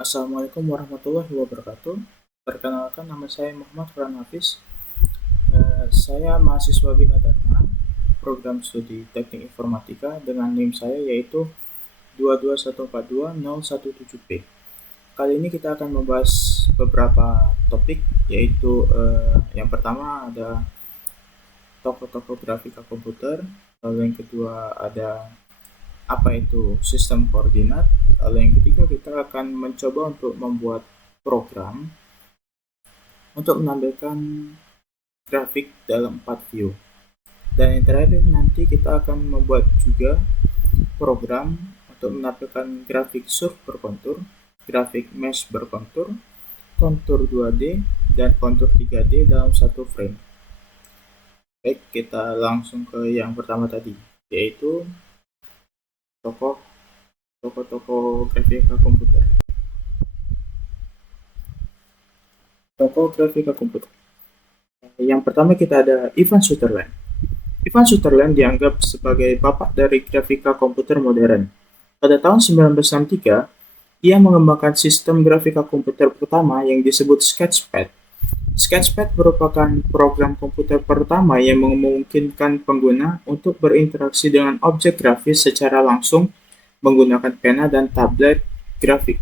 Assalamualaikum warahmatullahi wabarakatuh. Perkenalkan, nama saya Muhammad Farhan Hafiz. Saya mahasiswa Bina Dharma, program studi Teknik Informatika dengan NIM saya yaitu 22142-017P. Kali ini kita akan membahas beberapa topik, yaitu yang pertama ada tokoh-tokoh grafika komputer, lalu yang kedua ada apa itu sistem koordinat, lalu yang ketiga kita akan mencoba untuk membuat program untuk menampilkan grafik dalam 4 view. Dan yang terakhir nanti kita akan membuat juga program untuk menampilkan grafik surf berkontur, grafik mesh berkontur, kontur 2D, dan kontur 3D dalam satu frame. Baik, kita langsung ke yang pertama tadi, yaitu tokoh grafika komputer. Tokoh grafika komputer. Yang pertama kita ada Ivan Sutherland. Ivan Sutherland dianggap sebagai bapak dari grafika komputer modern. Pada tahun 1963, ia mengembangkan sistem grafika komputer pertama yang disebut Sketchpad. Sketchpad merupakan program komputer pertama yang memungkinkan pengguna untuk berinteraksi dengan objek grafis secara langsung menggunakan pena dan tablet grafik.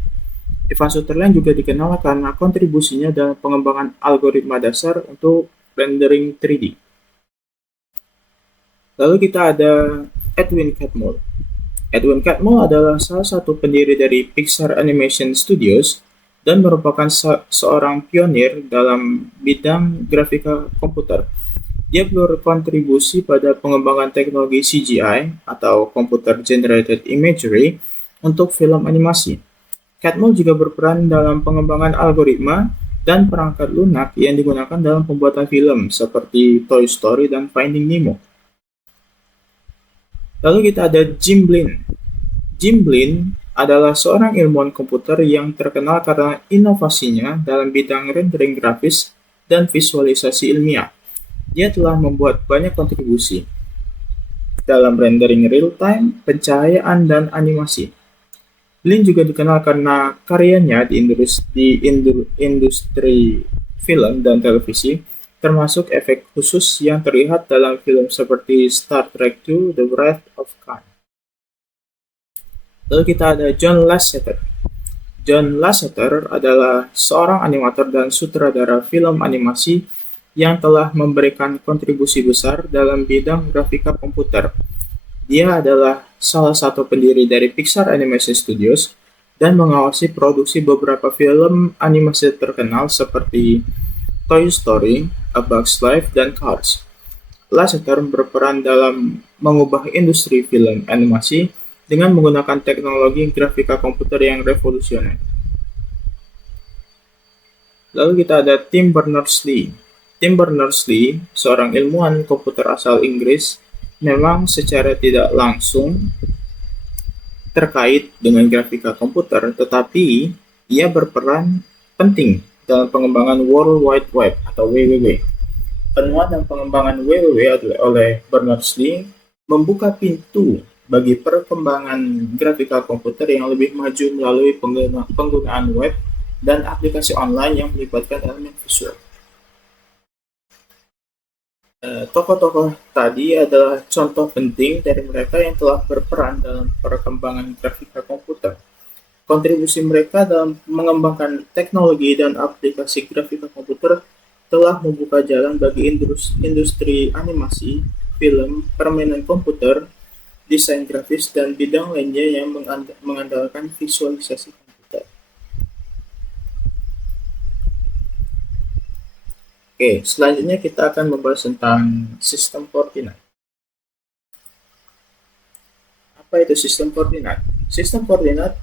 Ivan Sutherland juga dikenal karena kontribusinya dalam pengembangan algoritma dasar untuk rendering 3D. Lalu kita ada Edwin Catmull. Edwin Catmull adalah salah satu pendiri dari Pixar Animation Studios dan merupakan seorang pionir dalam bidang grafika komputer. Dia berkontribusi pada pengembangan teknologi CGI atau Computer Generated Imagery untuk film animasi. Catmull juga berperan dalam pengembangan algoritma dan perangkat lunak yang digunakan dalam pembuatan film seperti Toy Story dan Finding Nemo. Lalu kita ada Jim Blin. Jim Blin adalah seorang ilmuwan komputer yang terkenal karena inovasinya dalam bidang rendering grafis dan visualisasi ilmiah. Dia telah membuat banyak kontribusi dalam rendering real-time, pencahayaan, dan animasi. Blin juga dikenal karena karyanya di industri film dan televisi, termasuk efek khusus yang terlihat dalam film seperti Star Trek II: The Wrath of Khan. Lalu kita ada John Lasseter. John Lasseter adalah seorang animator dan sutradara film animasi yang telah memberikan kontribusi besar dalam bidang grafika komputer. Dia adalah salah satu pendiri dari Pixar Animation Studios dan mengawasi produksi beberapa film animasi terkenal seperti Toy Story, A Bug's Life, dan Cars. Lasseter berperan dalam mengubah industri film animasi dengan menggunakan teknologi grafika komputer yang revolusioner. Lalu kita ada Tim Berners-Lee. Tim Berners-Lee, seorang ilmuwan komputer asal Inggris, memang secara tidak langsung terkait dengan grafika komputer, tetapi ia berperan penting dalam pengembangan World Wide Web atau WWW. Penemuan dan pengembangan WWW oleh Berners-Lee membuka pintu bagi perkembangan grafika komputer yang lebih maju melalui penggunaan web dan aplikasi online yang melibatkan elemen visual. Tokoh-tokoh tadi adalah contoh penting dari mereka yang telah berperan dalam perkembangan grafika komputer. Kontribusi mereka dalam mengembangkan teknologi dan aplikasi grafika komputer telah membuka jalan bagi industri animasi, film, permainan komputer, desain grafis, dan bidang lainnya yang mengandalkan visualisasi komputer. Oke, selanjutnya kita akan membahas tentang sistem koordinat. Apa itu sistem koordinat? Sistem koordinat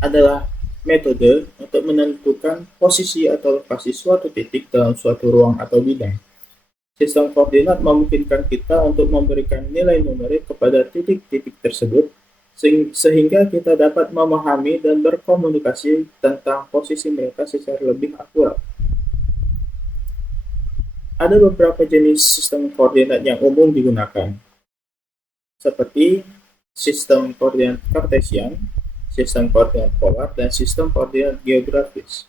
adalah metode untuk menentukan posisi atau lokasi suatu titik dalam suatu ruang atau bidang. Sistem koordinat memungkinkan kita untuk memberikan nilai numerik kepada titik-titik tersebut sehingga kita dapat memahami dan berkomunikasi tentang posisi mereka secara lebih akurat. Ada beberapa jenis sistem koordinat yang umum digunakan, seperti sistem koordinat Kartesian, sistem koordinat polar, dan sistem koordinat geografis.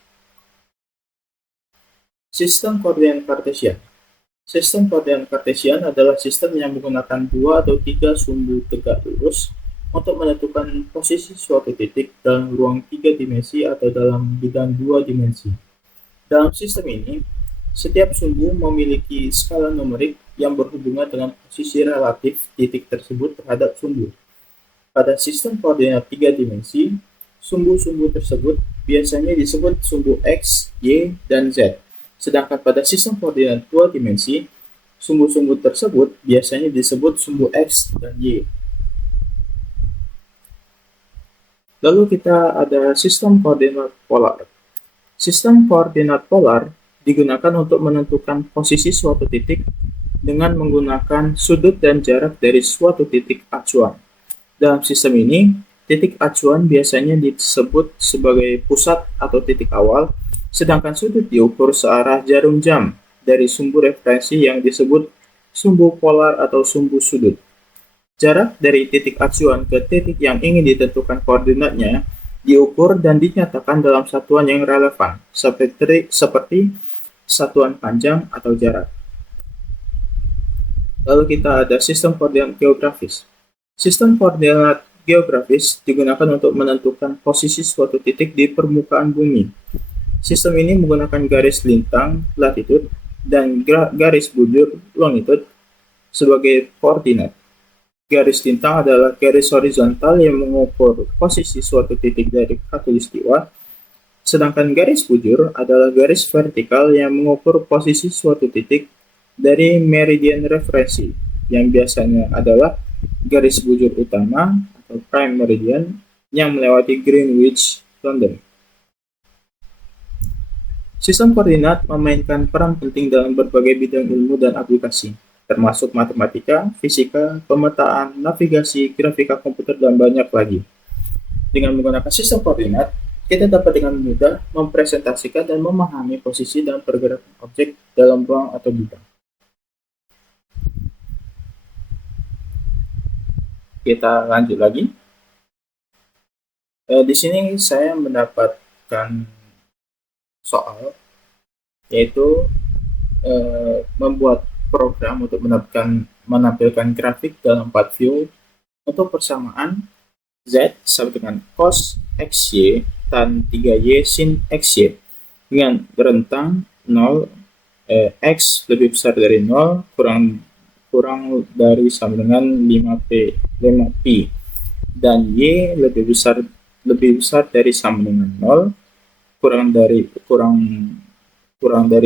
Sistem koordinat Kartesian. Sistem koordinat Kartesian adalah sistem yang menggunakan 2 atau 3 sumbu tegak lurus untuk menentukan posisi suatu titik dalam ruang 3 dimensi atau dalam bidang 2 dimensi. Dalam sistem ini, setiap sumbu memiliki skala numerik yang berhubungan dengan posisi relatif titik tersebut terhadap sumbu. Pada sistem koordinat 3 dimensi, sumbu-sumbu tersebut biasanya disebut sumbu X, Y, dan Z. Sedangkan pada sistem koordinat 2 dimensi, sumbu-sumbu tersebut biasanya disebut sumbu X dan Y. Lalu kita ada sistem koordinat polar. Sistem koordinat polar digunakan untuk menentukan posisi suatu titik dengan menggunakan sudut dan jarak dari suatu titik acuan. Dalam sistem ini, titik acuan biasanya disebut sebagai pusat atau titik awal, sedangkan sudut diukur searah jarum jam dari sumbu referensi yang disebut sumbu polar atau sumbu sudut. Jarak dari titik acuan ke titik yang ingin ditentukan koordinatnya diukur dan dinyatakan dalam satuan yang relevan, seperti satuan panjang atau jarak. Lalu kita ada sistem koordinat geografis. Sistem koordinat geografis digunakan untuk menentukan posisi suatu titik di permukaan bumi. Sistem ini menggunakan garis lintang latitude dan garis bujur longitude sebagai koordinat. Garis lintang adalah garis horizontal yang mengukur posisi suatu titik dari khatulistiwa, sedangkan garis bujur adalah garis vertikal yang mengukur posisi suatu titik dari meridian referensi, yang biasanya adalah garis bujur utama atau prime meridian yang melewati Greenwich, London. Sistem koordinat memainkan peran penting dalam berbagai bidang ilmu dan aplikasi, termasuk matematika, fisika, pemetaan, navigasi, grafika komputer, dan banyak lagi. Dengan menggunakan sistem koordinat, kita dapat dengan mudah mempresentasikan dan memahami posisi dan pergerakan objek dalam ruang atau bidang. Kita lanjut lagi. Di sini saya mendapatkan soal, yaitu membuat program untuk menampilkan grafik dalam 4 view untuk persamaan Z sama dengan cos XY tan 3Y sin XY dengan rentang 0, X lebih besar dari 0, kurang dari sama dengan 5pi, dan Y lebih besar dari sama dengan 0, kurang dari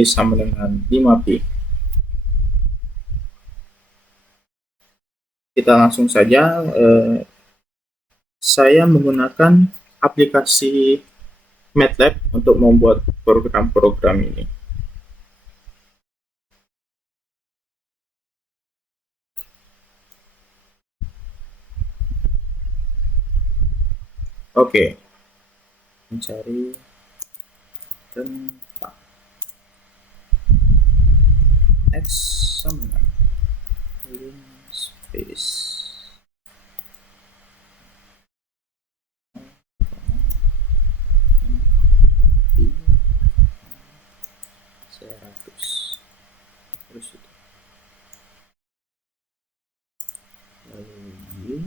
sama dengan 5pi. Kita langsung saja, saya menggunakan aplikasi MATLAB untuk membuat program-program ini. Oke, mencari tentang X sama dengan linspace 100, terus itu lalu Y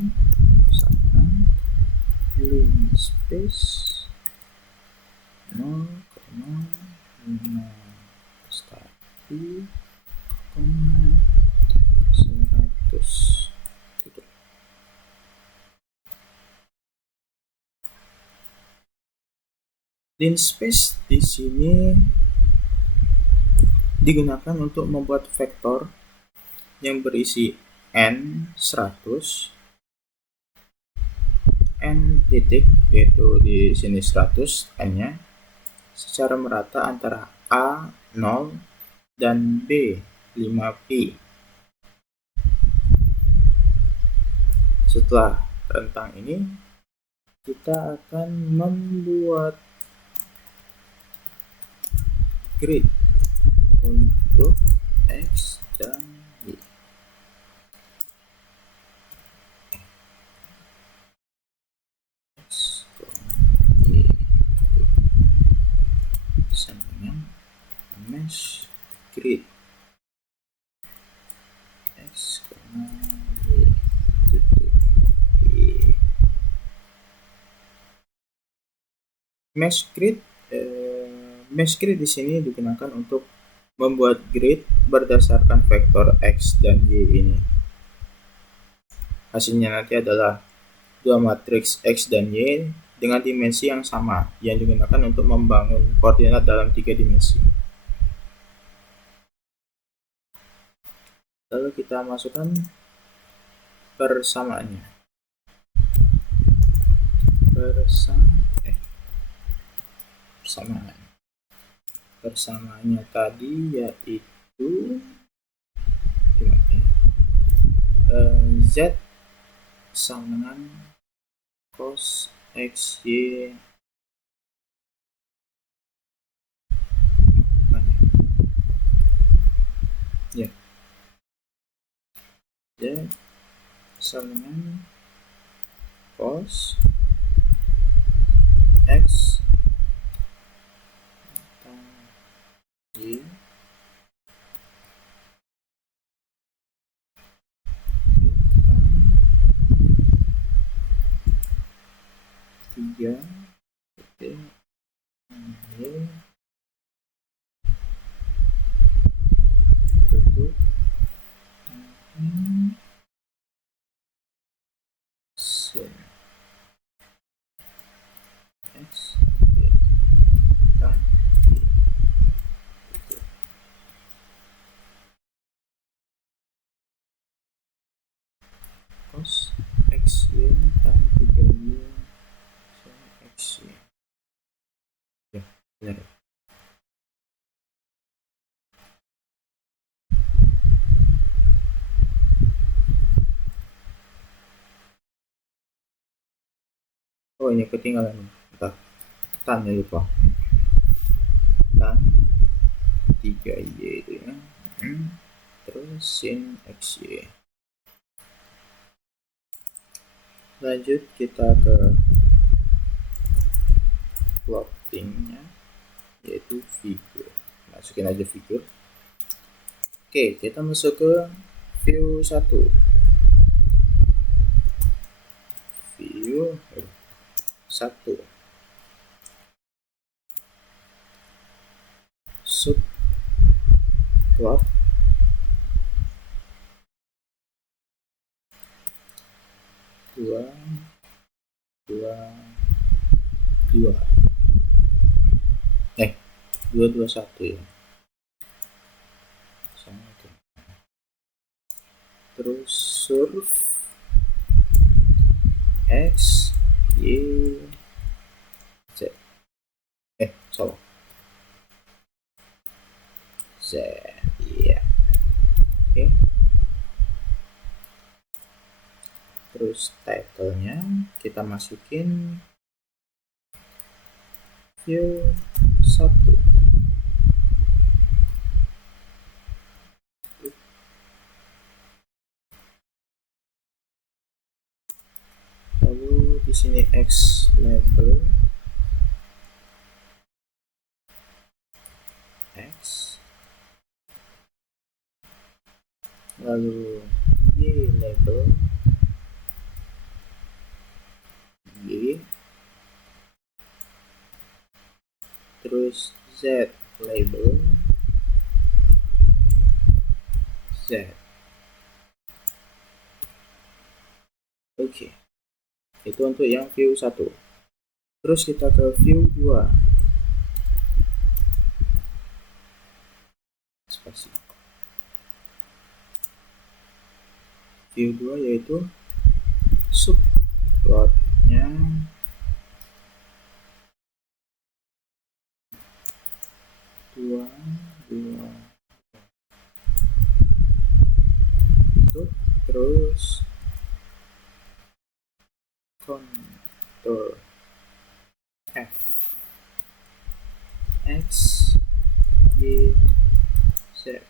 sama linspace 0,5 stati, 100. Linspace di sini digunakan untuk membuat vektor yang berisi n 100, n titik, yaitu di sini 100 n-nya, secara merata antara A 0 dan B 5pi. Setelah rentang ini, kita akan membuat grid untuk X dan Y. X, Mesh grid, di sini digunakan untuk membuat grid berdasarkan vektor X dan Y ini. Hasilnya nanti adalah dua matriks X dan Y dengan dimensi yang sama yang digunakan untuk membangun koordinat dalam 3 dimensi. Lalu kita masukkan persamaannya. Persamaannya tadi yaitu Z sama dengan cos XY ya, Z sama dengan cos X Y bintang 3 Y tutup sin X bintang Y tutup. Cos XY tan 3Y sin XY. Ya, benar. Oh, ini ketinggalan. Bentar. Tan ya, lupa. Tan 3Y itu ya. Terus sin XY. Lanjut kita ke plottingnya, yaitu figur. Masukin aja figur. Oke, kita masuk ke view 1. View 1. Subplot dua 221 ya. Sama itu. Terus surf X Y Z. Salah. Z. Iya. Oke. Terus title-nya kita masukin view 1. Lalu di sini X label X, lalu Y label Y, terus Z label Z. Oke. Itu untuk yang view 1. Terus kita ke view 2. Spasi. View 2 yaitu subplotnya dua terus kontur F X Y Z.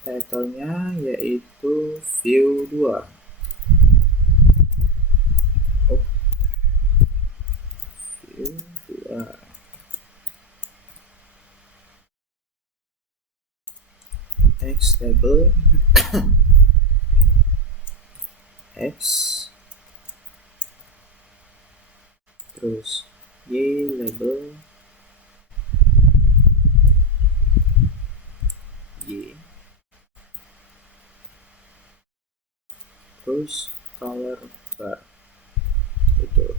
Title-nya yaitu view 2. View 2. X label X terus y label y, terus color bar itu.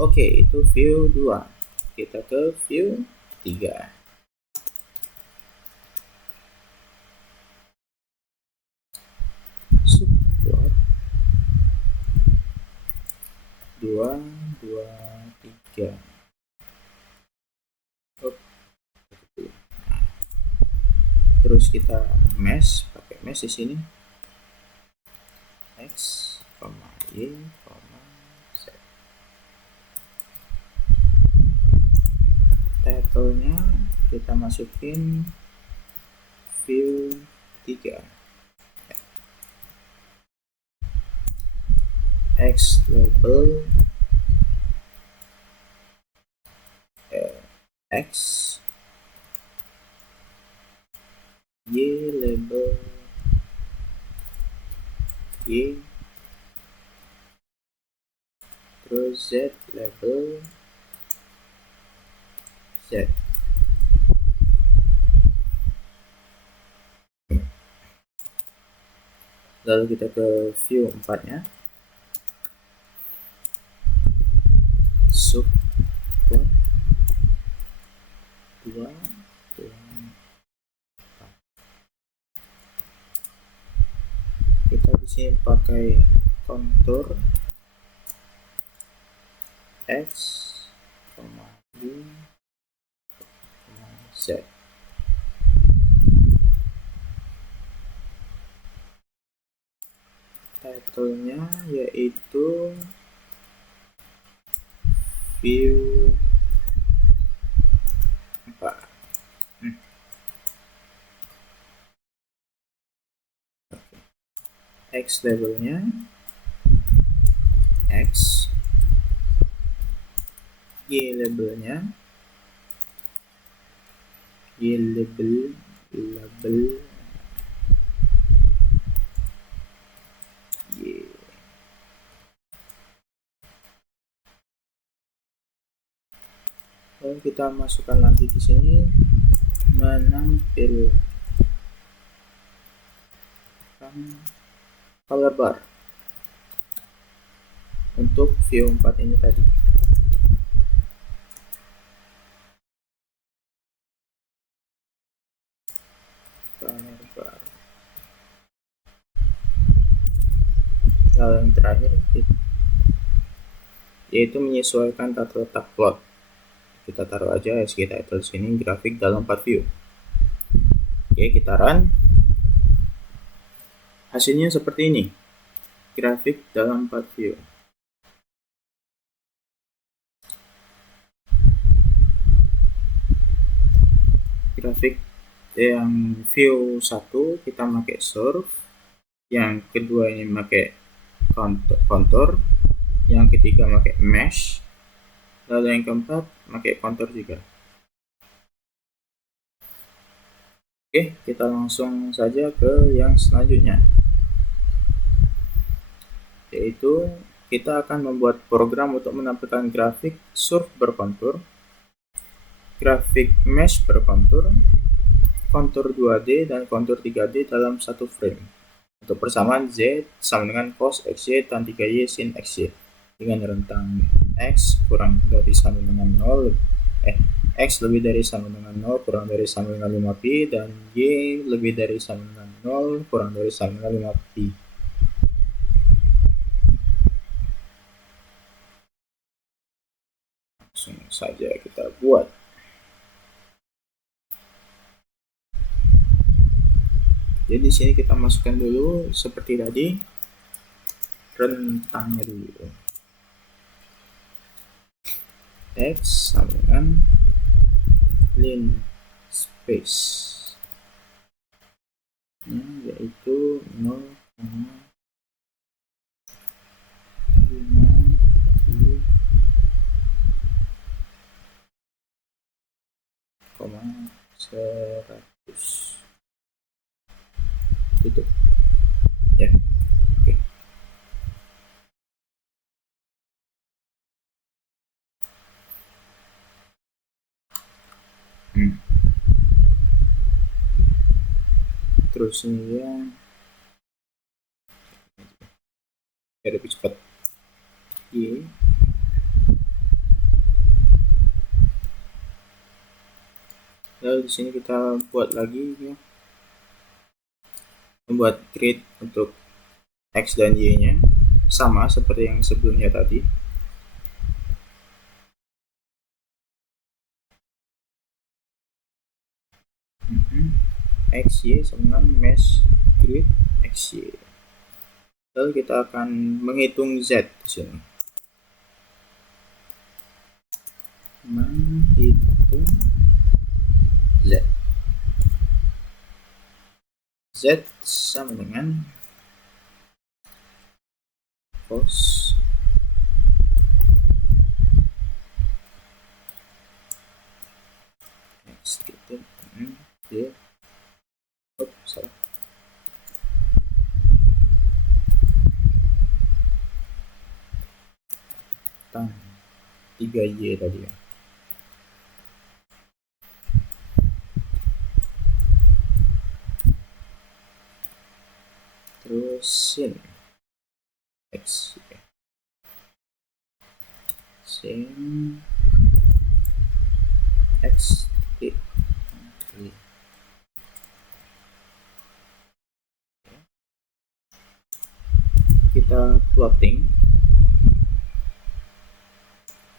Oke, itu view 2. Kita ke view 3. Subplot 2, 2, 3. Terus kita mesh, pakai mesh di sini. X, Y, Z. Title-nya kita masukin view 3. X label X, Y label Y, terus Z label Z. Lalu kita ke view 4 nya, subplot 2, 2, 4. Kita di sini pakai kontur X, Y, Z. Title-nya yaitu view 4. X labelnya X, Y labelnya Y label Y. Lalu kita masukkan lagi di sini menampilkan color bar untuk view 4 ini tadi. Color bar. Lalu yang terakhir yaitu menyesuaikan tata letak plot. Kita taruh aja SG title sini grafik dalam 4 view. Oke, kita run. Hasilnya seperti ini. Grafik dalam 4 view. Grafik yang view 1 kita pakai surf, yang kedua ini pakai contour, yang ketiga pakai mesh, lalu yang keempat pakai contour juga. Oke, kita langsung saja ke yang selanjutnya, yaitu kita akan membuat program untuk menampilkan grafik surf berkontur, grafik mesh berkontur, kontur 2D dan kontur 3D dalam satu frame. Untuk persamaan Z sama dengan cos XY tan 3Y sin XY dengan rentang X kurang dari sama dengan 0, X lebih dari sama dengan 0 kurang dari sama dengan 5pi, dan Y lebih dari sama dengan 0 kurang dari sama dengan 5pi. Langsung saja kita buat. Jadi di sini kita masukkan dulu seperti tadi rentangnya dulu. X sama dengan lim space yaitu 0,5 100 tutup ya. Oke. seterusnya ya lebih cepat. Y lalu di sini kita buat lagi ya, membuat grid untuk X dan Y nya sama seperti yang sebelumnya tadi. XY sama dengan mesh grid XY. Lalu kita akan menghitung Z di sini. Menghitung Z. Z sama dengan cos X gitu. Ya. Salah. Tan 3Y tadi ya. Terus sin X ya. Sin X T kita plotting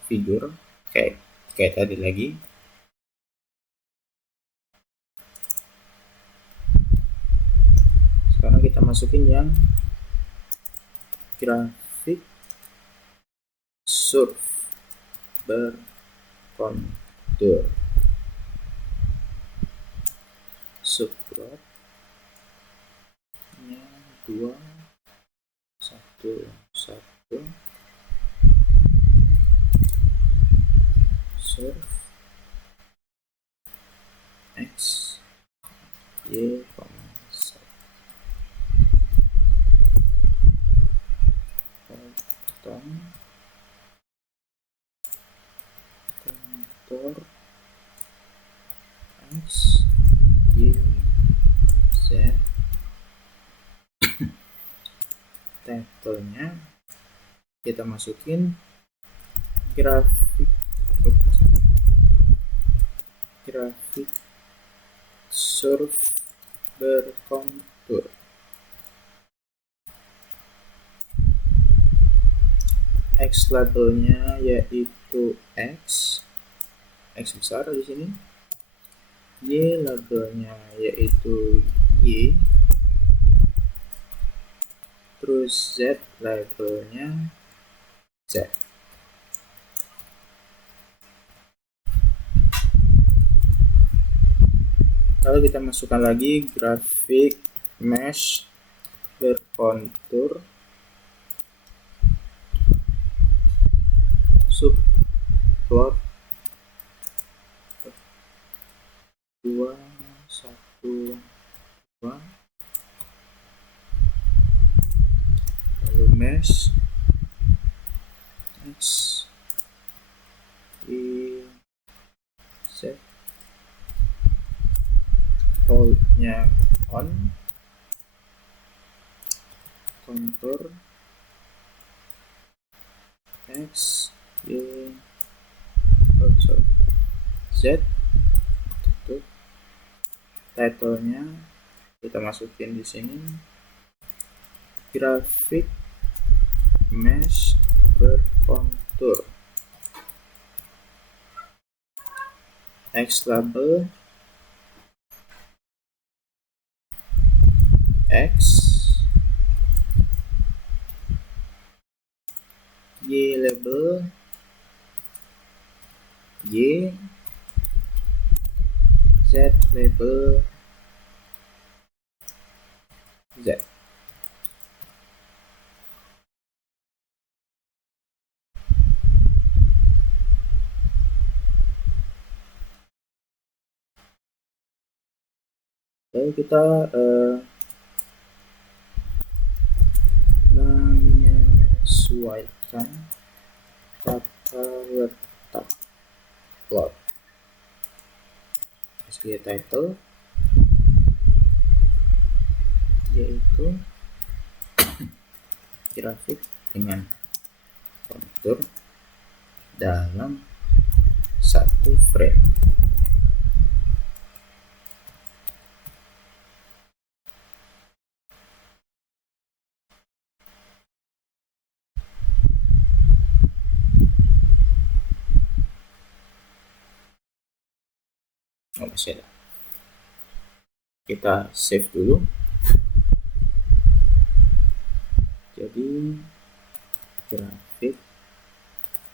figure kayak tadi lagi. Sekarang kita masukin yang grafik surf berkontur subplotnya 2 1 1 surf X Y, potong kontur X Y Z. Title-nya kita masukin grafik surf berkontur. X labelnya yaitu X besar di sini. Y labelnya yaitu Y. Terus Z labelnya Z. Lalu kita masukkan lagi grafik mesh berkontur subplot 2 1 2, lalu mesh X Y Z, hold-nya on, kontur X Y Z, tutup. Title-nya kita masukin di sini grafik mesh berkontur. X label X, Y label Y, Z label Z. Lalu kita menyesuaikan tata letak plot. Sebagai title yaitu grafik dengan kontur dalam satu frame. Oh, masih ada. Kita save dulu. Jadi grafik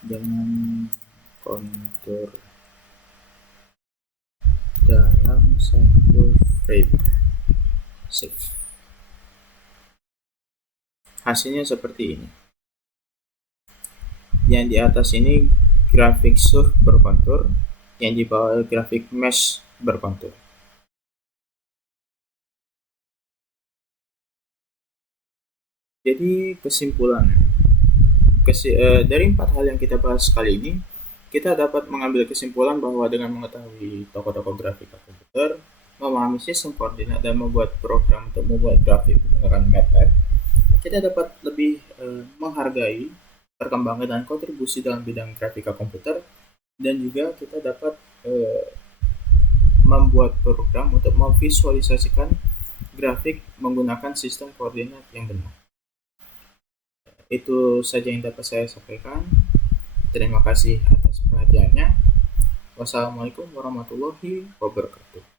dengan kontur dalam satu frame. Save. Hasilnya seperti ini. Yang di atas ini grafik surf berkontur, yang di bawah grafik mesh berkontur. Jadi kesimpulan dari 4 hal yang kita bahas kali ini, kita dapat mengambil kesimpulan bahwa dengan mengetahui toko-toko grafik komputer, memahami sistem koordinat, dan membuat program untuk membuat grafik menggunakan MATLAB, kita dapat lebih menghargai perkembangan dan kontribusi dalam bidang grafika komputer, dan juga kita dapat membuat program untuk memvisualisasikan grafik menggunakan sistem koordinat yang benar. Itu saja yang dapat saya sampaikan. Terima kasih atas perhatiannya. Wassalamualaikum warahmatullahi wabarakatuh.